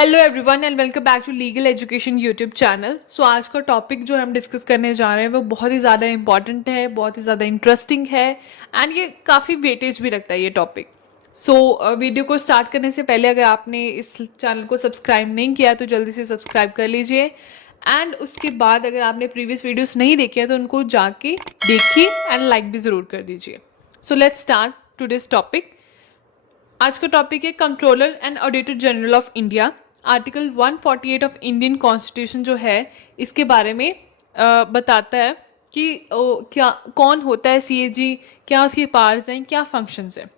Hello everyone and welcome back to legal education YouTube channel. So आज का topic जो हम डिस्कस करने जा रहे हैं वो बहुत ही ज़्यादा इंपॉर्टेंट है, बहुत ही ज़्यादा इंटरेस्टिंग है एंड ये काफ़ी वेटेज भी रखता है ये टॉपिक। सो वीडियो को स्टार्ट करने से पहले अगर आपने इस चैनल को सब्सक्राइब नहीं किया तो जल्दी से सब्सक्राइब कर लीजिए एंड उसके बाद अगर आपने प्रीवियस वीडियोज़ नहीं देखी है तो उनको जाके देखिए एंड लाइक भी ज़रूर कर दीजिए। So let's start today's topic. आज का टॉपिक है controller and auditor general of India. Article 148 of Indian constitution जो है इसके बारे में बताता है कि क्या कौन होता है सीएजी, क्या उसकी पावर्स हैं, क्या फंक्शंस हैं।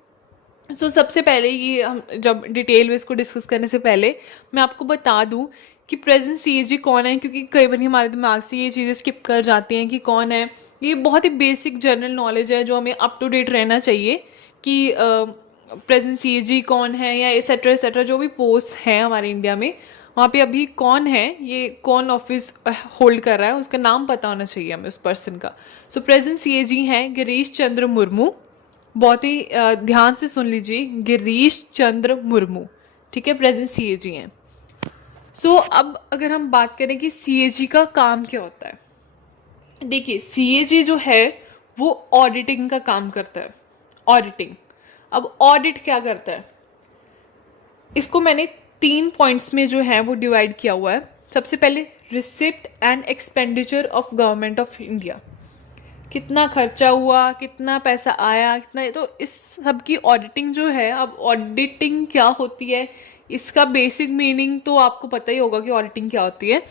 सो सबसे पहले ये हम जब डिटेल में इसको डिस्कस करने से पहले मैं आपको बता दूं कि प्रेजेंट सीएजी कौन है, क्योंकि कई बार हमारे दिमाग से ये चीज़ें स्किप कर जाती हैं कि कौन है। ये बहुत ही बेसिक जनरल नॉलेज है जो हमें अप टू डेट रहना चाहिए कि प्रेजेंट सीएजी कौन है या एसेट्रा जो भी पोस्ट हैं हमारे इंडिया में वहाँ पे अभी कौन है, ये कौन ऑफिस होल्ड कर रहा है, उसका नाम पता होना चाहिए हमें उस पर्सन का। सो प्रेजेंट सीएजी हैं गिरीश चंद्र मुर्मू। बहुत ही ध्यान से सुन लीजिए, गिरीश चंद्र मुर्मू, ठीक है, प्रेजेंट सीएजी हैं। सो अब अगर हम बात करें कि सीएजी का काम क्या होता है, देखिए सीएजी जो है वो ऑडिटिंग का काम करता है। ऑडिटिंग, अब ऑडिट क्या करता है, इसको मैंने 3 पॉइंट्स में जो है वो डिवाइड किया हुआ है। सबसे पहले receipt and expenditure of government of India, कितना खर्चा हुआ, कितना पैसा आया, कितना, तो इस सब की ऑडिटिंग जो है। अब ऑडिटिंग क्या होती है, इसका बेसिक मीनिंग तो आपको पता ही होगा कि ऑडिटिंग क्या होती है।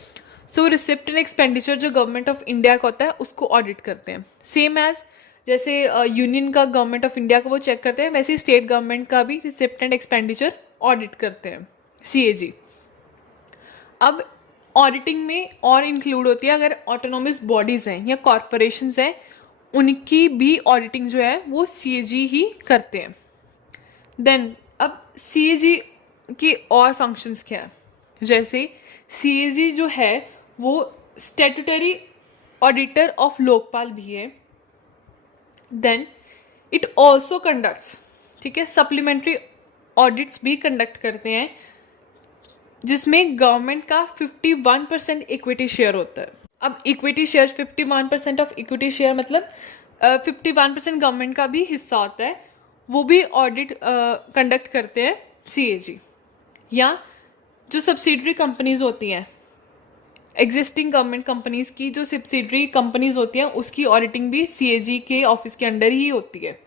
सो रिसिप्ट एंड एक्सपेंडिचर जो गवर्नमेंट ऑफ इंडिया का होता है उसको ऑडिट करते हैं। सेम एज जैसे यूनियन का गवर्नमेंट ऑफ इंडिया का वो चेक करते हैं, वैसे ही स्टेट गवर्नमेंट का भी रिसिप्ट एंड एक्सपेंडिचर ऑडिट करते हैं सीएजी। अब ऑडिटिंग में और इंक्लूड होती है अगर ऑटोनोमस बॉडीज़ हैं या कॉरपोरेशंस हैं, उनकी भी ऑडिटिंग जो है वो सीएजी ही करते हैं। देन अब सीएजी की और फंक्शंस क्या है, जैसे सीएजी जो है वो स्टैट्यूटरी ऑडिटर ऑफ लोकपाल भी है। देन इट ऑल्सो कंडक्ट्स, ठीक है, सप्लीमेंट्री ऑडिट्स भी कंडक्ट करते हैं जिसमें गवर्नमेंट का 51% इक्विटी शेयर होता है। अब equity share 51% of equity share मतलब 51% गवर्नमेंट का भी हिस्सा होता है, वो भी ऑडिट कंडक्ट करते हैं सीएजी। या जो सब्सिडरी कंपनीज होती हैं, एग्जिस्टिंग गवर्नमेंट कंपनीज की जो सब्सिडरी कंपनीज होती हैं उसकी ऑडिटिंग भी सीएजी के ऑफिस के अंडर ही होती है।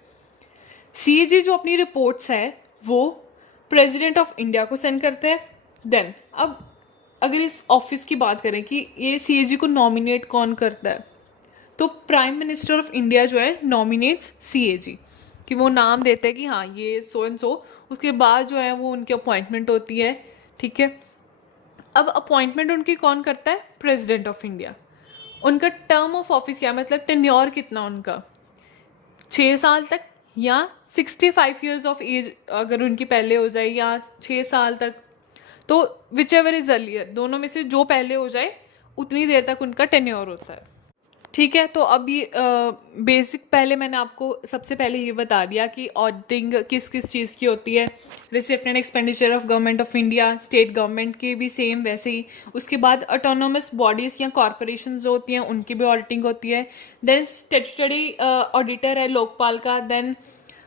सीएजी जो अपनी रिपोर्ट्स हैं वो प्रेसिडेंट ऑफ इंडिया को सेंड करते हैं। देन अब अगर इस ऑफिस की बात करें कि ये सीएजी को नॉमिनेट कौन करता है, तो प्राइम मिनिस्टर ऑफ इंडिया जो है नॉमिनेट्स सीएजी, कि वो नाम देते हैं कि हाँ ये सो एंड सो, उसके बाद जो है वो उनकी अपॉइंटमेंट होती है, ठीक है। अब अपॉइंटमेंट उनकी कौन करता है, प्रेसिडेंट ऑफ इंडिया। उनका टर्म ऑफ ऑफिस क्या, मतलब टेन्योर कितना उनका, 6 साल तक या 65 ईयर्स ऑफ एज अगर उनकी पहले हो जाए, या 6 साल तक, तो विच एवर इज अर्लियर, दोनों में से जो पहले हो जाए उतनी देर तक उनका टेन्योर होता है, ठीक है। तो अब ये बेसिक पहले मैंने आपको सबसे पहले ये बता दिया कि ऑडिटिंग किस किस चीज़ की होती है। Receipt and expenditure of government of India, state government के भी सेम वैसे ही। उसके बाद ऑटोनोमस बॉडीज़ या कॉरपोरेशन जो होती हैं उनकी भी ऑडिटिंग होती है। देन स्टैट्यूटरी ऑडिटर है लोकपाल का। देन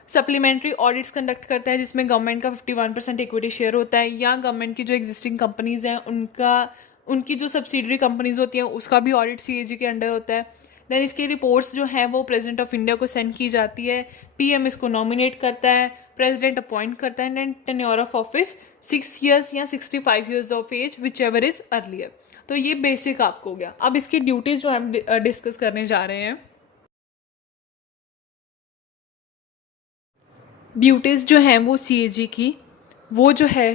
सप्लीमेंट्री ऑडिट्स कंडक्ट करता है जिसमें गवर्नमेंट का 51% इक्विटी शेयर होता है, या गवर्नमेंट की जो एग्जिस्टिंग कंपनीज़ हैं उनकी जो सब्सिडरी कंपनीज होती हैं उसका भी ऑडिट सीएजी के अंडर होता है। देन इसकी रिपोर्ट्स जो हैं वो प्रेसिडेंट ऑफ इंडिया को सेंड की जाती है, पीएम इसको नॉमिनेट करता है, प्रेसिडेंट अपॉइंट करता है, and tenure of office 6 years या 65 years of age, whichever is earlier. तो ये बेसिक आपको हो गया। अब इसकी ड्यूटीज़ जो हम डिस्कस करने जा रहे हैं, ड्यूटीज़ जो हैं वो सीएजी की, वो जो है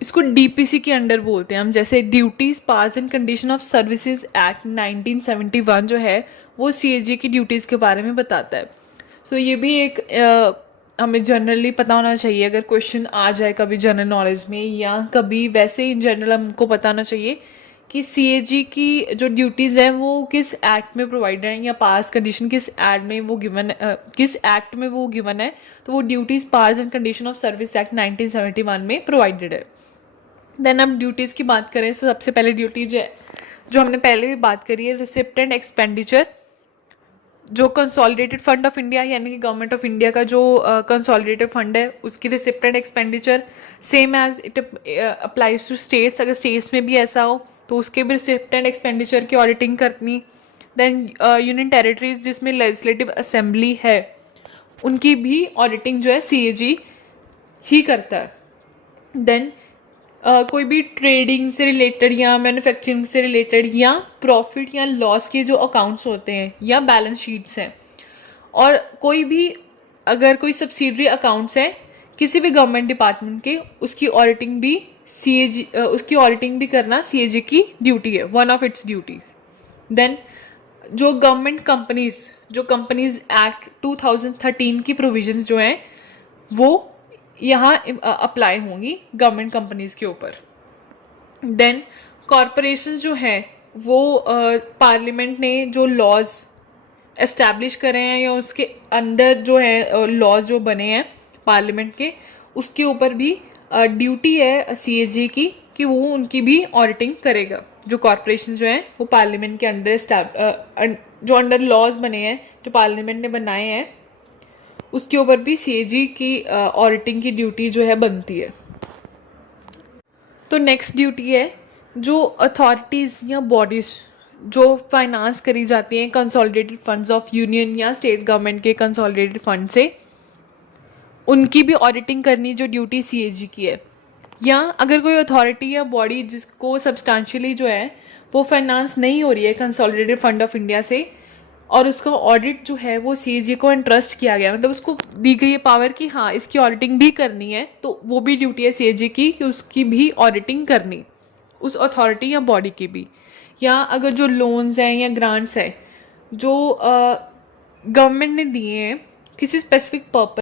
इसको डीपीसी के अंडर बोलते हैं हम। जैसे duties powers and condition of services act 1971 जो है वो सीएजी की ड्यूटीज़ के बारे में बताता है। सो ये भी एक हमें जनरली पता होना चाहिए, अगर क्वेश्चन आ जाए कभी जनरल नॉलेज में या कभी वैसे ही इन जनरल हमको पता होना चाहिए कि सीएजी की जो ड्यूटीज़ हैं वो किस एक्ट में प्रोवाइड हैं, या पावर्स कंडीशन किस एक्ट में वो गिवन किस एक्ट में वो गिवन है। तो वो duties powers and condition of service act 1971 में प्रोवाइडेड है। देन अब ड्यूटीज़ की बात करें तो सबसे पहले ड्यूटी जो हमने पहले भी बात करी है, रिसिप्टेंट एक्सपेंडिचर, जो कंसोलिडेटेड फंड ऑफ इंडिया यानी कि गवर्नमेंट ऑफ इंडिया का जो कंसोलिडेटेड फंड है उसकी receipt and expenditure same as it applies to states. अगर स्टेट्स में भी ऐसा हो तो उसके भी रिसिप्टेंट एक्सपेंडिचर की ऑडिटिंग करनी। देन यूनियन टेरिटरीज जिसमें लेजिस्लेटिव असेंबली है उनकी भी ऑडिटिंग जो है सीएजी ही करता है। देन कोई भी ट्रेडिंग से रिलेटेड या मैन्युफैक्चरिंग से रिलेटेड या प्रॉफिट या लॉस के जो अकाउंट्स होते हैं या बैलेंस शीट्स हैं, और कोई भी अगर कोई सब्सिडरी अकाउंट्स हैं किसी भी गवर्नमेंट डिपार्टमेंट के, उसकी ऑडिटिंग भी करना सीएजी की ड्यूटी है, one of its duties. Then जो गवर्नमेंट कंपनीज एक्ट 2013 की प्रोविजंस जो हैं वो यहाँ अप्लाई होंगी गवर्नमेंट कंपनीज के ऊपर। देन कॉरपोरेशंस जो हैं वो पार्लियामेंट ने जो लॉज एस्टैब्लिश करे हैं या उसके अंडर जो है लॉज जो बने हैं पार्लियामेंट के, उसके ऊपर भी ड्यूटी है सीएजी की कि वो उनकी भी ऑडिटिंग करेगा। जो कॉरपोरेशन जो हैं वो पार्लियामेंट के अंडर जो अंडर लॉज बने हैं जो पार्लियामेंट ने बनाए हैं उसके ऊपर भी सीएजी की ऑडिटिंग की ड्यूटी जो है बनती है। तो नेक्स्ट ड्यूटी है जो अथॉरिटीज़ या बॉडीज़ जो फाइनेंस करी जाती हैं कंसोलिडेटेड फंड्स ऑफ यूनियन या स्टेट गवर्नमेंट के कंसोलिडेटेड फंड से, उनकी भी ऑडिटिंग करनी जो ड्यूटी सीएजी की है। या अगर कोई अथॉरिटी या बॉडी जिसको सब्सटेंशियली जो है वो फाइनेंस नहीं हो रही है कंसोलिडेटेड फंड ऑफ इंडिया से और उसका ऑडिट जो है वो सीएजी को इंट्रस्ट किया गया, मतलब उसको दी गई है पावर कि हाँ इसकी ऑडिटिंग भी करनी है, तो वो भी ड्यूटी है सीएजी की कि उसकी भी ऑडिटिंग करनी, उस अथॉरिटी या बॉडी की भी। या अगर जो लोन्स हैं या ग्रांट्स हैं जो गवर्नमेंट ने दिए हैं किसी स्पेसिफिक पर्पस